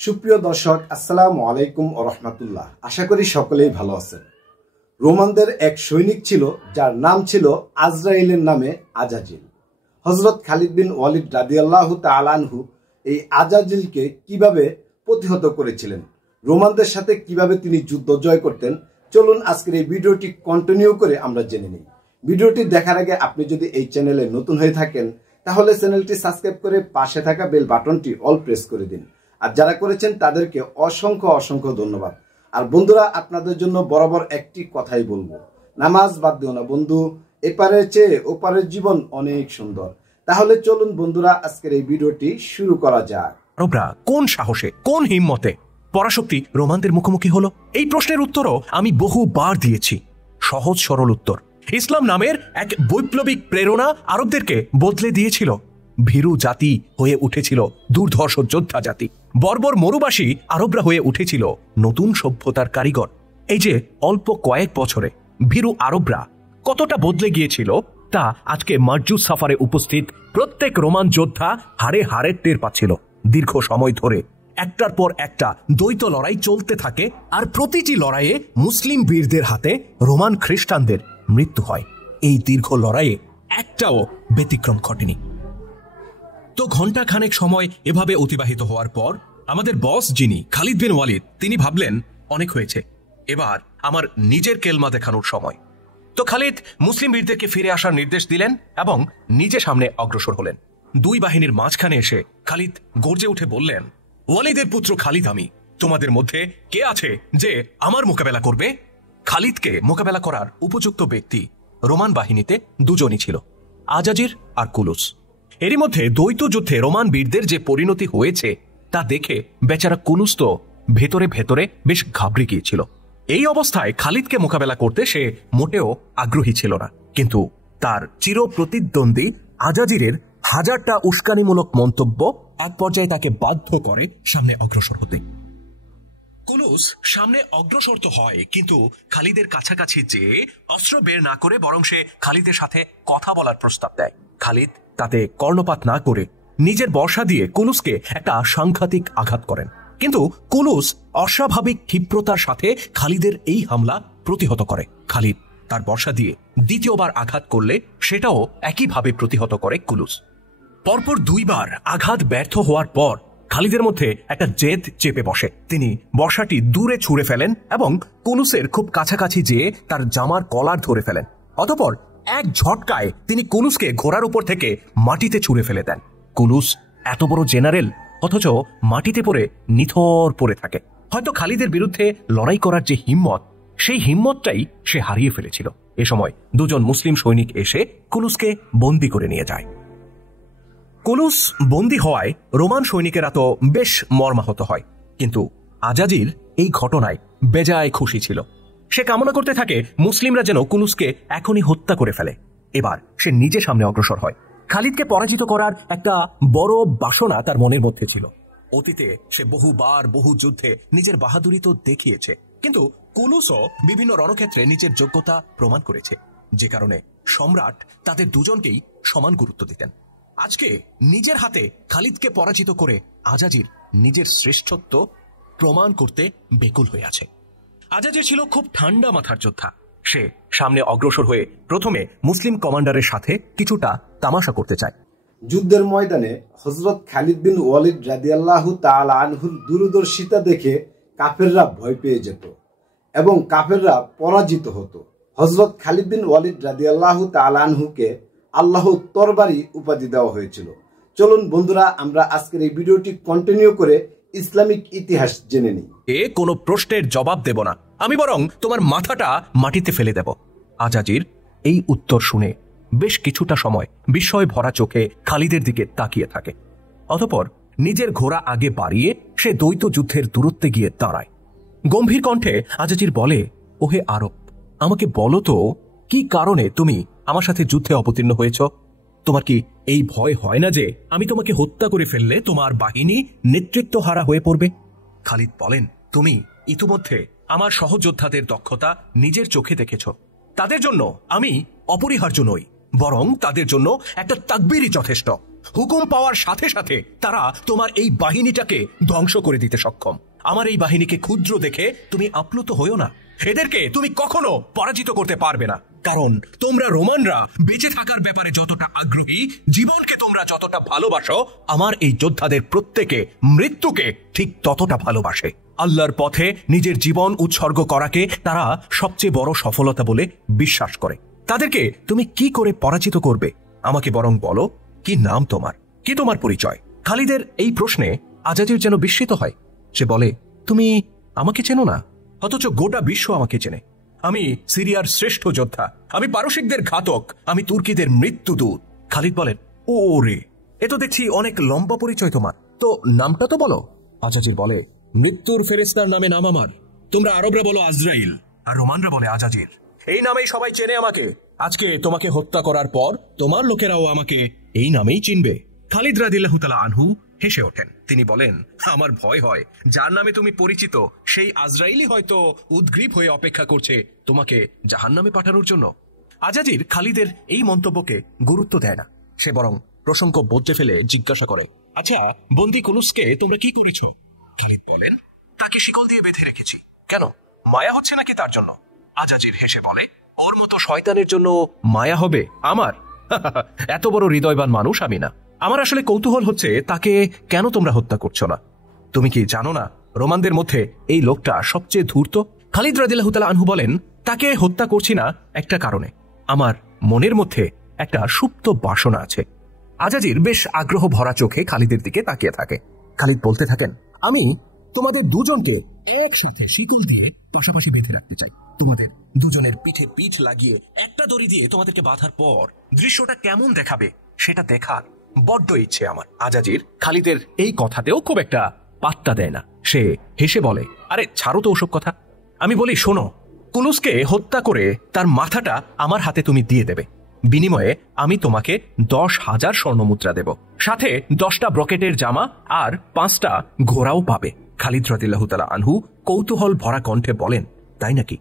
সুপ্রিয় দর্শক, আসসালামু আলাইকুম ওয়া রাহমাতুল্লাহ। আশা করি সকলেই ভালো আছেন। রোমানদের এক সৈনিক ছিল যার নাম ছিল আজরাইলের নামে আজাজিল। হযরত খালিদ বিন ওয়ালিদ রাদিয়াল্লাহু তাআলা আনহু এই আজাজিলকে কিভাবে প্রতিহত করেছিলেন, রোমানদের সাথে কিভাবে তিনি যুদ্ধ জয় করতেন, চলুন আজকের এই ভিডিওটি কন্টিনিউ করে আমরা জেনে নিই। ভিডিওটি দেখার আগে আপনি যদি এই চ্যানেলে নতুন হয়ে থাকেন তাহলে চ্যানেলটি সাবস্ক্রাইব করে পাশে থাকা বেল বাটনটি অল প্রেস করে দিন। আর যারা করেছেন তাদেরকে অসংখ্য অসংখ্য ধন্যবাদ। আর বন্ধুরা, আপনাদের জন্য বরাবর একটি কথাই বলবো, নামাজ বাদ দিও না বন্ধু, এপারের চেয়ে ওপারের জীবন অনেক সুন্দর। তাহলে চলুন বন্ধুরা, আজকের এই ভিডিওটি শুরু করা যাক। আরবরা কোন সাহসে, কোন হিম্মতে পরাশক্তি রোমানদের মুখোমুখি হলো? এই প্রশ্নের উত্তরও আমি বহুবার দিয়েছি। সহজ সরল উত্তর, ইসলাম নামের এক বৈপ্লবিক প্রেরণা আরবদেরকে বদলে দিয়েছিল। ভীরু জাতি হয়ে উঠেছিল দুর্ধর্ষ যোদ্ধা জাতি। বর্বর মরুবাসী আরবরা হয়ে উঠেছিল নতুন সভ্যতার কারিগর। এই যে অল্প কয়েক বছরে ভীরু আরবরা কতটা বদলে গিয়েছিল তা আজকে মারজুস সাফারে উপস্থিত প্রত্যেক রোমান যোদ্ধা হাড়ে হাড়ে টের পাচ্ছিল। দীর্ঘ সময় ধরে একটার পর একটা দ্বৈত লড়াই চলতে থাকে, আর প্রতিটি লড়াইয়ে মুসলিম বীরদের হাতে রোমান খ্রিস্টানদের মৃত্যু হয়। এই দীর্ঘ লড়াইয়ে একটাও ব্যতিক্রম ঘটেনি। তো ঘন্টা খানেক সময় এভাবে অতিবাহিত হওয়ার পর আমাদের বস যিনি খালিদ বিন ওয়ালিদ, তিনি ভাবলেন অনেক হয়েছে, এবার আমার নিজের কেলমা দেখানোর সময়। তো খালিদ মুসলিম বীরদেরকে ফিরে আসার নির্দেশ দিলেন এবং নিজে সামনে অগ্রসর হলেন। দুই বাহিনীর মাঝখানে এসে খালিদ গর্জে উঠে বললেন, ওয়ালিদের পুত্র খালিদ আমি। তোমাদের মধ্যে কে আছে যে আমার মোকাবেলা করবে? খালিদকে মোকাবেলা করার উপযুক্ত ব্যক্তি রোমান বাহিনীতে দুজনই ছিল, আজাজির আর কুলুস। এরই মধ্যে দ্বৈত যুদ্ধে রোমান বীরদের যে পরিণতি হয়েছে তা দেখে বেচারা কুলুস তো ভেতরে ভেতরে বেশ ঘাবড়ে গিয়েছিল। এই অবস্থায় খালিদকে মোকাবেলা করতে সে মোটেও আগ্রহী ছিল না, কিন্তু তার চির প্রতিদ্বন্দ্বী আজাজিরের হাজারটা উস্কানিমূলক মন্তব্য এক পর্যায়ে তাকে বাধ্য করে সামনে অগ্রসর হতে। কুলুস সামনে অগ্রসর তো হয়, কিন্তু খালিদের কাছাকাছি যে অস্ত্র বের না করে বরং সে খালিদের সাথে কথা বলার প্রস্তাব দেয়। খালিদ তাতে কর্ণপাত না করে নিজের বর্শা দিয়ে কুলুসকে একটা সাংঘাতিক আঘাত করেন, কিন্তু কুলুস অস্বাভাবিক ক্ষিপ্রতার সাথে খালিদের এই হামলা প্রতিহত করে। খালিদ তার বর্শা দিয়ে দ্বিতীয়বার আঘাত করলে সেটাও একইভাবে প্রতিহত করে কুলুস। পরপর দুইবার আঘাত ব্যর্থ হওয়ার পর খালিদের মধ্যে একটা জেদ চেপে বসে। তিনি বর্শাটি দূরে ছুঁড়ে ফেলেন এবং কুলুসের খুব কাছাকাছি যেয়ে তার জামার কলার ধরে ফেলেন। অতঃপর এক ঝটকায় তিনি কুলুসকে ঘোড়ার উপর থেকে মাটিতে ছুঁড়ে ফেলে দেন। কুলুস এত বড় জেনারেল, অথচ মাটিতে পড়ে নিথর পড়ে থাকে। হয়তো খালিদের বিরুদ্ধে লড়াই করার যে হিম্মত, সেই হিম্মতটাই সে হারিয়ে ফেলেছিল। এ সময় দুজন মুসলিম সৈনিক এসে কুলুসকে বন্দী করে নিয়ে যায়। কুলুস বন্দী হওয়ায় রোমান সৈনিকেরা তো বেশ মর্মাহত হয়, কিন্তু আজাজির এই ঘটনায় বেজায় খুশি ছিল। সে কামনা করতে থাকে মুসলিমরা যেন কুলুসকে এখনই হত্যা করে ফেলে। এবার সে নিজে সামনে অগ্রসর হয়। খালিদকে পরাজিত করার একটা বড় বাসনা তার মনের মধ্যে ছিল। অতীতে সে বহুবার বহু যুদ্ধে নিজের বাহাদুরি তো দেখিয়েছে, কিন্তু কুলুসও বিভিন্ন রণক্ষেত্রে নিজের যোগ্যতা প্রমাণ করেছে, যে কারণে সম্রাট তাদের দুজনকেই সমান গুরুত্ব দিতেন। আজকে নিজের হাতে খালিদকে পরাজিত করে আজাজির নিজের শ্রেষ্ঠত্ব প্রমাণ করতে বেকুল হয়ে আছে। আজাজির ছিল খুব ঠান্ডা মাথার যোদ্ধা। সে সামনে অগ্রসর হয়ে প্রথমে মুসলিম কমান্ডারের সাথে কিছুটা তামাশা করতে চায়। যুদ্ধের ময়দানে হযরত খালিদ বিন ওয়ালিদ রাদিয়াল্লাহু তাআলা আনহুর দূরদর্শিতা দেখে কাফেররা ভয় পেয়ে যেত এবং কাফেররা পরাজিত হতো। হযরত খালিদ বিন ওয়ালিদ রাদিয়াল্লাহু তাআলা আনহুকে আল্লাহর তরবারি উপাধি দেওয়া হয়েছিল। চলুন বন্ধুরা, আমরা আজকের এই ভিডিওটি কন্টিনিউ করে ইসলামিক ইতিহাস জেনে নিই। কোনো প্রশ্নের জবাব দেব না, আমি বরং তোমার মাথাটা মাটিতে ফেলে দেব। আজাজির এই উত্তর শুনে বেশ কিছুটা সময় বিস্ময় ভরা চোখে খালিদের দিকে তাকিয়ে থাকে। অতঃপর নিজের ঘোড়া আগে বাড়িয়ে সে দ্বৈত যুদ্ধের দূরত্বে গিয়ে দাঁড়ায়। গম্ভীর কণ্ঠে আজাজির বলে, ওহে আরব, আমাকে বলো তো কি কারণে তুমি আমার সাথে যুদ্ধে অবতীর্ণ হয়েছ? তোমার কি এই ভয় হয় না যে আমি তোমাকে হত্যা করে ফেললে তোমার বাহিনী নেতৃত্বহারা হয়ে পড়বে? খালিদ বলেন, তুমি ইতিমধ্যে আমার সহযোদ্ধাদের দক্ষতা নিজের চোখে দেখেছ। তাদের জন্য আমি অপরিহার্য নই। বরং তাদের জন্য একটা তাকবীরই যথেষ্ট। হুকুম পাওয়ার সাথে সাথে তারা তোমার এই বাহিনীটাকে ধ্বংস করে দিতে সক্ষম। আমার এই বাহিনীকে ক্ষুদ্র দেখে তুমি আপ্লুত হইও না। এদেরকে তুমি কখনো পরাজিত করতে পারবে না, কারণ তোমরা রোমানরা বেঁচে থাকার ব্যাপারে যতটা আগ্রহী, জীবনকে তোমরা যতটা ভালোবাসো, আমার এই যোদ্ধাদের প্রত্যেকে মৃত্যুকে ঠিক ততটা ভালোবাসে। আল্লাহর পথে নিজের জীবন উৎসর্গ করাকে তারা সবচেয়ে বড় সফলতা বলে বিশ্বাস করে। তাদেরকে তুমি কি করে পরাজিত করবে? আমাকে বরং বলো, কি নাম তোমার, কি তোমার পরিচয়? খালিদের এই প্রশ্নে আজাজির যেন বিস্মিত হয়। সে বলে, তুমি আমাকে চেনো না, অথচ গোটা বিশ্ব আমাকে চেনে। আমি সিরিয়ার শ্রেষ্ঠ যোদ্ধা, আমি পারসিকদের ঘাতক, আমি তুর্কিদের মৃত্যুদূত। খালিদ বলেন, ও রে, এ তো দেখছি অনেক লম্বা পরিচয় তোমার, তো নামটা তো বলো। আজাজির বলে, মৃত্যুর ফেরেশতার নামে নাম আমার। তোমরা আরবরা বলো আজরাইল, আর রোমানরা বলে আজাজির। এই নামেই সবাই চেনে আমাকে। আজকে তোমাকে হত্যা করার পর তোমার লোকেরাও আমাকে এই নামেই চিনবে। খালিদ রাদিয়াল্লাহু তাআলা আনহু হেসে ওঠেন। তিনি বলেন, আমার ভয় হয় যার নামে তুমি পরিচিত সেই আজরাইলই হয়তো উদ্গ্রীব হয়ে অপেক্ষা করছে তোমাকে জাহান্নামে পাঠানোর জন্য। আজাজির খালিদের এই মন্তব্যকে গুরুত্ব দেয় না। সে বরং প্রসঙ্গ বদলে ফেলে জিজ্ঞাসা করে, আচ্ছা, বন্দী কুলুসকে তোমরা কি করেছ? খালিদ বলেন, তাকে শিকল দিয়ে বেঁধে রেখেছি। কেন, মায়া হচ্ছে নাকি তার জন্য? আজাজির হেসে বলে, ওর মতো শয়তানের জন্য মায়া হবে আমার? এত বড় হৃদয়বান মানুষ আমি না। আমার আসলে কৌতূহল হচ্ছে তাকে কেন তোমরা হত্যা করছো না। তুমি কি জানো না রোমানদের মধ্যে এই লোকটা সবচেয়ে ধূর্ত? খালিদ রাদিয়াল্লাহু তাআলা আনহু বলেন, তাকে হত্যা করছি না একটা কারণে, আমার মনের মধ্যে একটা সুপ্ত বাসনা আছে। আজাজির বেশ আগ্রহ ভরা চোখে খালিদের দিকে তাকিয়ে থাকে। খালিদ বলতে থাকেন, আমি তোমাদের দুজনকে একসাথে শিকল দিয়ে পাশাপাশি বেঁধে রাখতে চাই। তোমাদের দুজনের পিঠে পিঠ লাগিয়ে একটা দড়ি দিয়ে তোমাদেরকে বাঁধার পর দৃশ্যটা কেমন দেখাবে সেটা দেখার বড্ড ইচ্ছে আমার। আজাজির খালিদের এই কথাতেও খুব একটা পাত্তা দেয় না। সে হেসে বলে, আরে ছাড়ো তো ওসব কথা। আমি বলি, শোনো, কুলুসকে হত্যা করে তার মাথাটা আমার হাতে তুমি দিয়ে দেবে। বিনিময়ে আমি তোমাকে 10,000 স্বর্ণমুদ্রা দেব, সাথে 10টা ব্রকেটের জামা আর 5টা ঘোড়াও পাবে। খালিদ রাদিয়াল্লাহু তাআলা আনহু কৌতূহল ভরা কণ্ঠে বলেন, তাই নাকি?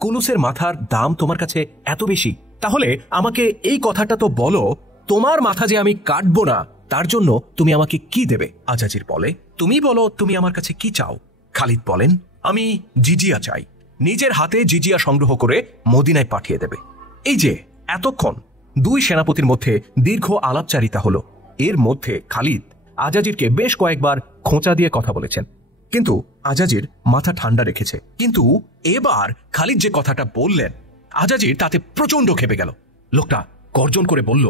কুলুসের মাথার দাম তোমার কাছে এত বেশি? তাহলে আমাকে এই কথাটা তো বলো, তোমার মাথা যে আমি কাটবো না তার জন্য তুমি আমাকে কি দেবে? আজাজির বলে, তুমি বলো তুমি আমার কাছে কি চাও? খালিদ বলেন, আমি জিজিয়া চাই। নিজের হাতে জিজিয়া সংগ্রহ করে মদিনায় পাঠিয়ে দেবে। এই যে এতক্ষণ দুই সেনাপতির মধ্যে দীর্ঘ আলাপচারিতা হলো, এর মধ্যে খালিদ আজাজিরকে বেশ কয়েকবার খোঁচা দিয়ে কথা বলেছেন, কিন্তু আজাজির মাথা ঠান্ডা রেখেছে। কিন্তু এবার খালিদ যে কথাটা বললেন, আজাজির তাতে প্রচন্ড খেপে গেল। লোকটা গর্জন করে বলল,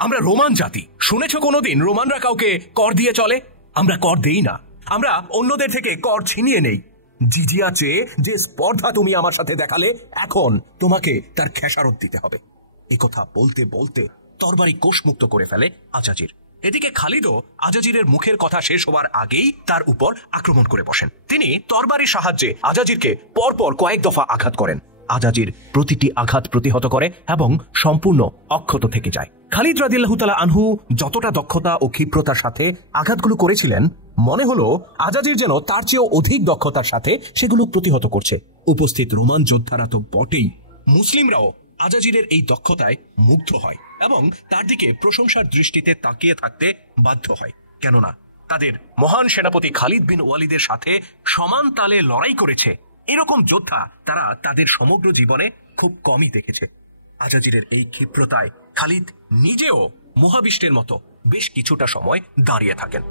আমরা রোমান জাতি, শুনেছ কোনোদিন রোমানরা কাউকে কর দিয়ে চলে? আমরা কর দেই না, আমরা অন্যদের থেকে কর ছিনিয়ে নেই। জিজিয়া চেয়ে যে স্পর্ধা তুমি আমার সাথে দেখালে, এখন তোমাকে তার খেসারত দিতে হবে। এই কথা বলতে বলতে তরবারি কোষমুক্ত করে ফেলে আজাজির। এদিকে খালিদও আজাজিরের মুখের কথা শেষ হবার আগেই তার উপর আক্রমণ করে বসেন। তিনি তরবারির সাহায্যে আজাজিরকে পরপর কয়েক দফা আঘাত করেন। আজাজির প্রতিটি আঘাত প্রতিহত করে এবং সম্পূর্ণ অক্ষত থেকে যায়। খালিদ রাদিয়াল্লাহু তাআলা আনহু যতটা দক্ষতা ও ক্ষিপ্রতার সাথে আঘাতগুলো করেছিলেন, মনে হলো আজাজির যেন তার চেয়েও অধিক দক্ষতার সাথে সেগুলো প্রতিহত করছে। উপস্থিত রোমান যোদ্ধারা তো বটেই, মুসলিমরাও আজাজিরের এই দক্ষতায় মুগ্ধ হয় এবং তার দিকে প্রশংসার দৃষ্টিতে তাকিয়ে থাকতে বাধ্য হয়। কেননা তাদের মহান সেনাপতি খালিদ বিন ওয়ালিদের সাথে সমান তালে লড়াই করেছে এরকম যোদ্ধা তারা তাদের সমগ্র জীবনে খুব কমই দেখেছে। আজাজিরের এই ক্ষিপ্রতায় খালিদ নিজেও মহাবিষ্টের মতো বেশ কিছুটা সময় দাঁড়িয়ে থাকেন।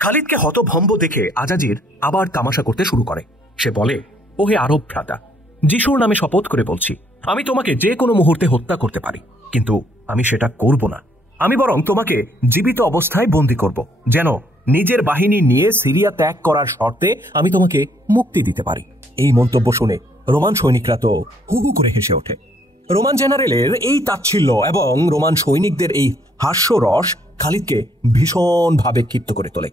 খালিদকে হতভম্ব দেখে আজাজির আবার তামাশা করতে শুরু করে। সে বলে, ওহে আরব ভ্রাতা, যিশুর নামে শপথ করে বলছি, আমি তোমাকে যে কোনো মুহূর্তে হত্যা করতে পারি, কিন্তু আমি সেটা করব না। আমি বরং তোমাকে জীবিত অবস্থায় বন্দী করব, যেন নিজের বাহিনী নিয়ে সিরিয়া ত্যাগ করার শর্তে আমি তোমাকে মুক্তি দিতে পারি। এই মন্তব্য শুনে রোমান সৈনিকরা তো হু হু করে হেসে ওঠে। রোমান জেনারেলের এই তাচ্ছিল্য এবং রোমান সৈনিকদের এই হাস্যরস খালিদকে ভীষণভাবে ক্ষিপ্ত করে তোলে।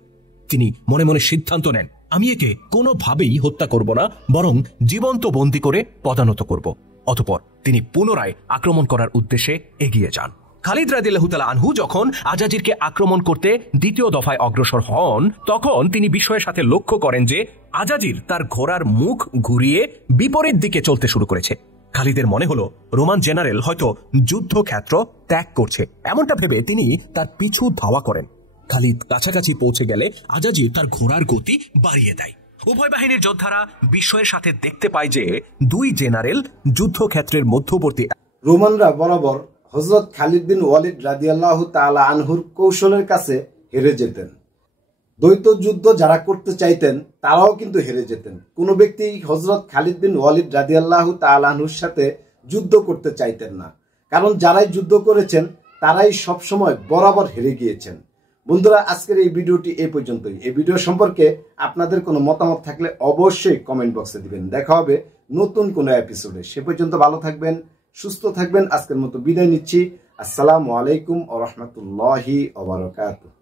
তিনি মনে মনে সিদ্ধান্ত নেন, আমি একে কোনোভাবেই হত্যা করব না, বরং জীবন্ত বন্দী করে পদানত করব। অতঃপর তিনি পুনরায় আক্রমণ করার উদ্দেশ্যে এগিয়ে যান। খালিদ রাদিয়াল্লাহু তাআলা আনহু যখন আজাজিরকে আক্রমণ করতে দ্বিতীয় দফায় অগ্রসর হন, তখন তিনি বিস্ময়ের সাথে লক্ষ্য করেন যে আজাজির তার ঘোড়ার মুখ ঘুরিয়ে বিপরীত দিকে চলতে শুরু করেছে। খালিদের মনে হলো রোমান জেনারেল হয়তো যুদ্ধক্ষেত্র ত্যাগ করছে। এমনটা ভেবে তিনি তার পিছু ধাওয়া করেন। খালিদ কাছাকাছি পৌঁছে গেলে আজাজিল তার ঘোড়ার গতি বাড়িয়ে দেয়। উভয় বাহিনীর যোদ্ধারা বিস্ময়ের সাথে দেখতে পায় যে দুই জেনারেল যুদ্ধক্ষেত্রের মধ্যবর্তী। রোমানরা বরাবর হযরত খালিদ বিন ওয়ালিদ রাদিয়াল্লাহু তাআলা আনহুর কৌশলের কাছে হেরে যেতেন। দ্বৈত যুদ্ধ যারা করতে চাইতেন তারাও কিন্তু হেরে যেতেন। কোনো ব্যক্তি হযরত খালিদ বিন ওয়ালিদ রাদিয়াল্লাহু তাআলা আনহুর সাথে যুদ্ধ করতে চাইতেন না, কারণ যারাই যুদ্ধ করেছেন তারাই সবসময় বরাবর হেরে গিয়েছেন। বন্ধুরা, আজকের এই ভিডিওটি এই পর্যন্তই। এই ভিডিও সম্পর্কে আপনাদের কোনো মতামত থাকলে অবশ্যই কমেন্ট বক্সে দিবেন। দেখা হবে নতুন কোনো এপিসোডে। সে পর্যন্ত ভালো থাকবেন, সুস্থ থাকবেন। আজকের মতো বিদায় নিচ্ছি। আসসালামু আলাইকুম ওয়া রাহমাতুল্লাহি ওয়া বারাকাতুহু।